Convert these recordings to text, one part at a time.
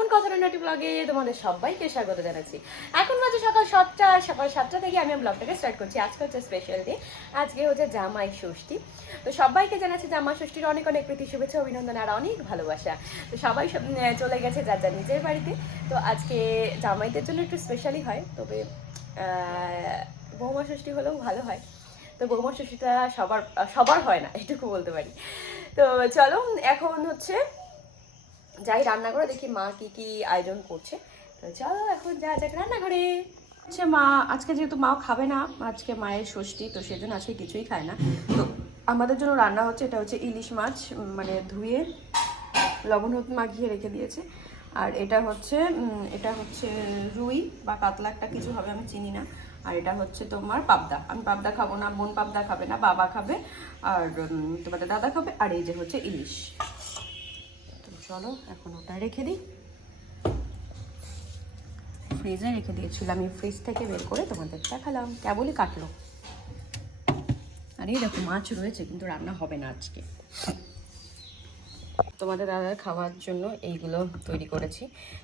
এমন কথা রান্নাটি ব্লগে তোমাদের সবাইকে স্বাগত জানাচ্ছি। এখন বাজে সকাল 7টা, সকাল 7টা থেকে আমি ব্লগটাকে স্টার্ট করছি। আজকে হচ্ছে স্পেশাল ডে, আজকে হচ্ছে জামাই ষষ্ঠী। তো সবাইকে জানাচ্ছি জামাই ষষ্ঠীর অনেক অনেক প্রীতি, শুভেচ্ছা, অভিনন্দন আর অনেক ভালোবাসা। তো সবাই চলে গেছে যার যার নিজের বাড়িতে। তো আজকে জামাইদের জন্য একটু স্পেশালি হয়, তবে বৌমা ষষ্ঠী হলেও ভালো হয়। তো বৌমা ষষ্ঠীটা সবার সবার হয় না, এটুকু বলতে পারি। তো চলো এখন হচ্ছে যাই রান্না করে দেখি মা কি কি আয়োজন করছে। তো চলো এখন যা যাক রান্নাঘরে। আচ্ছা মা আজকে যেহেতু মাও খাবে না, আজকে মায়ের ষষ্ঠী, তো সেজন্য আজকে কিছুই খায় না। তো আমাদের জন্য রান্না হচ্ছে, এটা হচ্ছে ইলিশ মাছ, মানে ধুয়ে লবণ হলুদ মাখিয়ে রেখে দিয়েছে। আর এটা হচ্ছে রুই বা কাতলা একটা কিছু হবে, আমি চিনি না। আর এটা হচ্ছে তোমার পাবদা, আমি পাবদা খাবো না, বোন পাবদা খাবে না, বাবা খাবে আর তোমাদের দাদা খাবে। আর এই যে হচ্ছে ইলিশ। চলো এখন ওটা রেখে দিই, ফ্রিজে রেখে দিয়েছিলাম, আমি ফ্রিজ থেকে বের করে তোমাদের দেখালাম। কেবলই কাটলো। আর এই দেখো মাছ রয়েছে, কিন্তু রান্না হবে না আজকে। তোমাদের দাদার খাওয়ার জন্য এইগুলো তৈরি করেছি।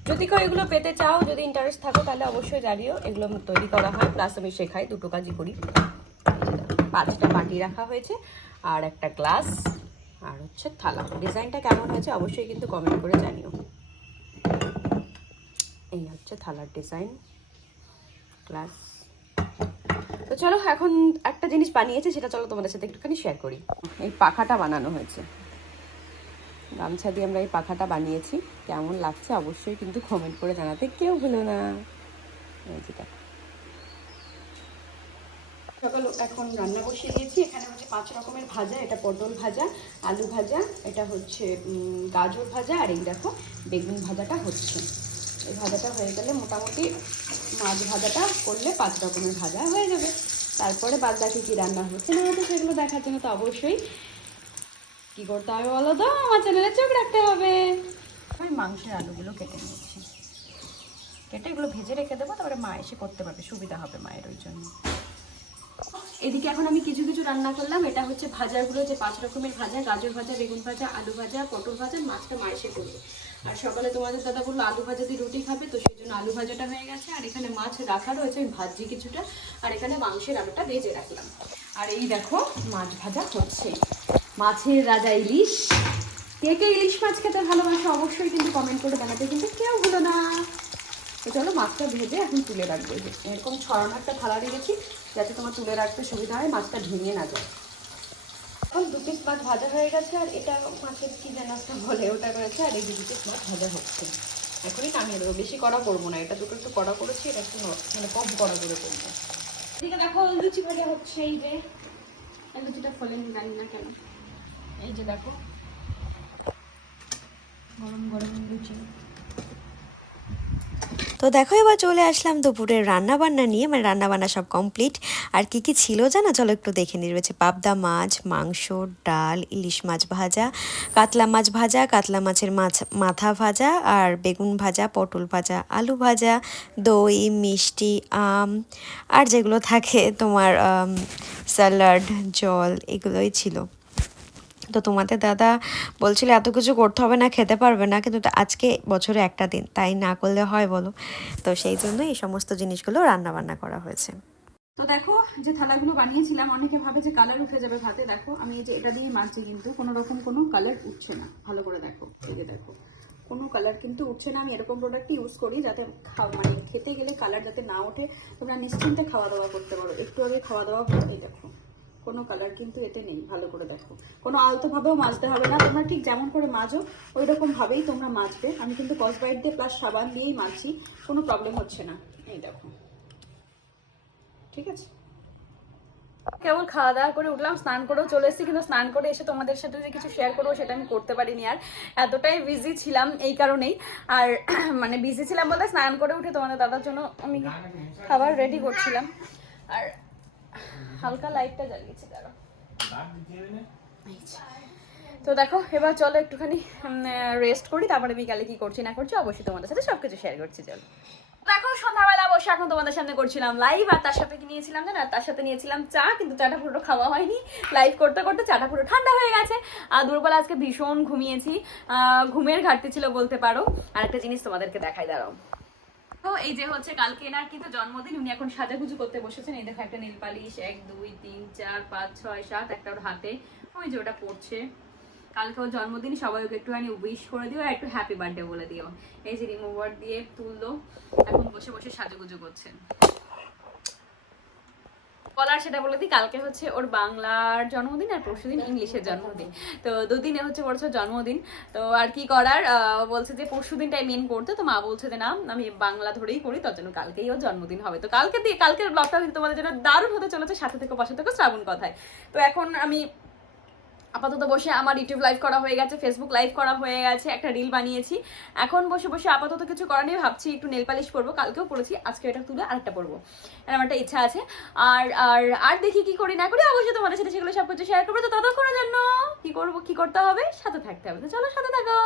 যদি কেউ এগুলো পেতে চাও, যদি ইন্টারেস্ট থাকো, তাহলে অবশ্যই জানিও। এগুলো তৈরি করা হয়, প্লাস আমি শেখাই, দুটো কাজই করি। 5টা বাটি রাখা হয়েছে আর একটা গ্লাস আর হচ্ছে থালা। ডিজাইনটা কেমন হয়েছে অবশ্যই কিন্তু কমেন্ট করে জানিও। এই হচ্ছে থালার ডিজাইন, গ্লাস। তো চলো এখন একটা জিনিস বানিয়েছে, সেটা চলো তোমাদের সাথে একটুখানি শেয়ার করি। এই পাখাটা বানানো হয়েছে, গামছা দিয়ে আমরা এই পাখাটা বানিয়েছি। কেমন লাগছে অবশ্যই কিন্তু কমেন্ট করে জানাতে কেউ ভুলো না। যেটা সকাল এখন রান্না বসিয়ে দিয়েছি। এখানে হচ্ছে 5 রকমের ভাজা, এটা পটল ভাজা, আলু ভাজা, এটা হচ্ছে গাজর ভাজা, আর এই দেখো বেগুন ভাজাটা হচ্ছে। এই ভাজাটা হয়ে গেলে মোটামুটি মাছ ভাজাটা করলে 5 রকমের ভাজা হয়ে যাবে। তারপরে বাদ বাকি কী রান্না হচ্ছে না হচ্ছে সেগুলো দেখার জন্য তো অবশ্যই কী করতে হবে বলো তো, আমার চ্যানেলে চোখ রাখতে হবে। আমি মাংসের আলুগুলো কেটে নিয়েছি, কেটে এগুলো ভেজে রেখে দেবো, তারপরে মা এসে করতে পারবে, সুবিধা হবে মায়ের ওই জন্য। এদিকে এখন আমি কিছু কিছু রান্না করলাম। এটা হচ্ছে ভাজাগুলো, যে 5 রকমের ভাজা, গাজর ভাজা, বেগুন ভাজা, আলু ভাজা, পটল ভাজা, মাছটা মা এসে করবে। আর সকালে তোমাদের দাদা বললো আলু ভাজা দিয়ে রুটি খাবে, তো সেই জন্য আলু ভাজাটা হয়ে গেছে। আর এখানে মাছ রাখা রয়েছে, আমি ভাজি কিছুটা, আর এখানে মাংসের আলুটা ভেজে রাখলাম। আর এই দেখো মাছ ভাজা হচ্ছে, মাছের রাজা ইলিশ। কে কে ইলিশ মাছ খেতে ভালোবাসে অবশ্যই কিন্তু কমেন্ট করে জানাতে কিন্তু কেউ ভুলো না। তো চলো মাছটা ভেজে এখন তুলে রাখবো। এরকম ছড়ানো একটা থালা রেখেছি, যাতে তোমার তুলে রাখতে সুবিধা হয়, মাছটা ভেঙে না যায়। এখন 2 পিস মাছ ভাজা হয়ে গেছে, আর এটা মাছের কি যেন একটা বলে ওটা রয়েছে, আর এই 2 পিস মাছ ভাজা হচ্ছে। এখনই নামিয়ে দেবো, বেশি কড়া করবো না, এটা দুটো একটু কড়া করেছি, এটা একটু মানে কম কড়া করে করবো। এদিকে দেখো লুচি ভাজা হচ্ছে, এই যে লুচিটা ফোলেনি জানি না কেন। এই যে দেখো গরম গরম লুচি। তো দেখো এবার চলে আসলাম দুপুরের রান্নাবান্না নিয়ে, মানে রান্নাবান্না সব কমপ্লিট। আর কি কি ছিল জানো, চলো একটু দেখে নিয়ে। রয়েছে পাবদা মাছ, মাংস, ডাল, ইলিশ মাছ ভাজা, কাতলা মাছ ভাজা, কাতলা মাছের মাথা ভাজা, আর বেগুন ভাজা, পটল ভাজা, আলু ভাজা, দই, মিষ্টি, আম, আর যেগুলো থাকে তোমার স্যালাড, জল, এগুলোই ছিল। তো তোমাদের দাদা বলছিল এত কিছু করতে হবে না, খেতে পারবে না, কিন্তু আজকে বছরে একটা দিন, তাই না করলে হয় বলো? তো সেই জন্য এই সমস্ত জিনিসগুলো রান্না বান্না করা হয়েছে। তো দেখো যে থালাগুলো বানিয়েছিলাম, অনেকে ভাবে যে কালার উঠে যাবে ভাতে, দেখো আমি এই যে এটা দিয়ে মাছছি, কিন্তু কোনো রকম কোনো কালার উঠছে না। ভালো করে দেখো, এই যে দেখো কোনো কালার কিন্তু উঠছে না। আমি এরকম প্রোডাক্ট ইউজ করি যাতে মানে খেতে গেলে কালার যাতে না ওঠে, তোমরা নিশ্চিন্তে খাওয়া দাওয়া করতে পারো। একটু আগে খাওয়া দাওয়া করতে দেখো কোনো কালার কিন্তু এতে নেই। ভালো করে দেখো, কোনো আলতোভাবেও মাজতে হবে না, তোমরা ঠিক যেমন করে মাজো ওই রকম ভাবেই তোমরা মাজবে। আমি কিন্তু কসবাইট দিয়ে প্লাস সাবান দিয়েই মাজছি, কোনো প্রবলেম হচ্ছে না। এই দেখো ঠিক আছে। কেবল খাওয়া দাওয়া করে উঠলাম, স্নান করেও চলে এসেছি, কিন্তু স্নান করে এসে তোমাদের সাথে যে কিছু শেয়ার করবো সেটা আমি করতে পারিনি। আর এতটাই বিজি ছিলাম এই কারণেই। আর মানে বিজি ছিলাম বলতে স্নান করে উঠে তোমাদের দাদার জন্য আমি খাবার রেডি করছিলাম। আর হালকা লাইটটা জ্বালিয়েছি, দাঁড়াও। তো দেখো এবার চলো একটুখানি রেস্ট করি, তারপরে বিকালে কি করছি না করছি অবশ্যই তোমাদের সাথে সবকিছু শেয়ার করছি। চলো দেখো সন্ধ্যাবেলা বসে এখন তোমাদের সামনে করছিলাম লাইভ, আর তার সাথে কি নিয়েছিলাম জানো, তার সাথে নিয়েছিলাম চা, কিন্তু চাটা পুরো খাওয়া হয়নি, লাইভ করতে করতে চাটা পুরো ঠান্ডা হয়ে গেছে। আর দুপুরবেলা আজকে ভীষণ ঘুমিয়েছি, ঘুমের ঘাটতি ছিল বলতে পারো। আর একটা জিনিস তোমাদেরকে দেখাই, দাঁড়াও। তো এই যে হচ্ছে কালকে এনার কিন্তু জন্মদিন, উনি এখন সাজাগুজু করতে বসেছেন। এই দেখো একটা নীল পালিশ, 1 2 3 4 5 6 7, একটা ওর হাতে, ওই যে ওটা পড়ছে। কালকে ওর জন্মদিন, সবাই ওকে একটুখানি উইশ করে দিও আর একটু হ্যাপি বার্থডে বলে দিও। এই যে রিমুভার দিয়ে তুললো, এখন বসে বসে সাজুগুজু করছে। বলার সেটা বলে দিই, কালকে হচ্ছে ওর বাংলার জন্মদিন আর পরশুদিন ইংলিশের জন্মদিন, তো দুদিনে হচ্ছে ওর জন্মদিন। তো আর কি করার, বলছে যে পরশুদিনটাই মেন করতে, তো মা বলছে যে না আমি বাংলা ধরেই করি, তার জন্য কালকেই ওর জন্মদিন হবে। তো কালকের ব্লগটা কিন্তু তোমাদের জন্য দারুণ হতে চলেছে, সাথে থেকে পাশে থেকে শ্রাবণ কথায়। তো এখন আমি আপাতত বসে, আমার ইউটিউব লাইভ করা হয়ে গেছে, ফেসবুক লাইভ করা হয়ে গেছে, একটা রিল বানিয়েছি, এখন বসে বসে আপাতত কিছু করা নেই, ভাবছি একটু নেল পালিশ পরবো, কালকেও পরেছি, আজকে এটা তুলে আরেকটা পরবো, আমার একটা ইচ্ছা আছে। আর আর আর দেখি কি করি না করি, অবশ্যই তোমাদের সাথে সেগুলো সব কিছু শেয়ার করবো। তো ততক্ষণের জন্য কি করতে হবে, সাথে থাকতে হবে। তো চলো সাথে থাকো।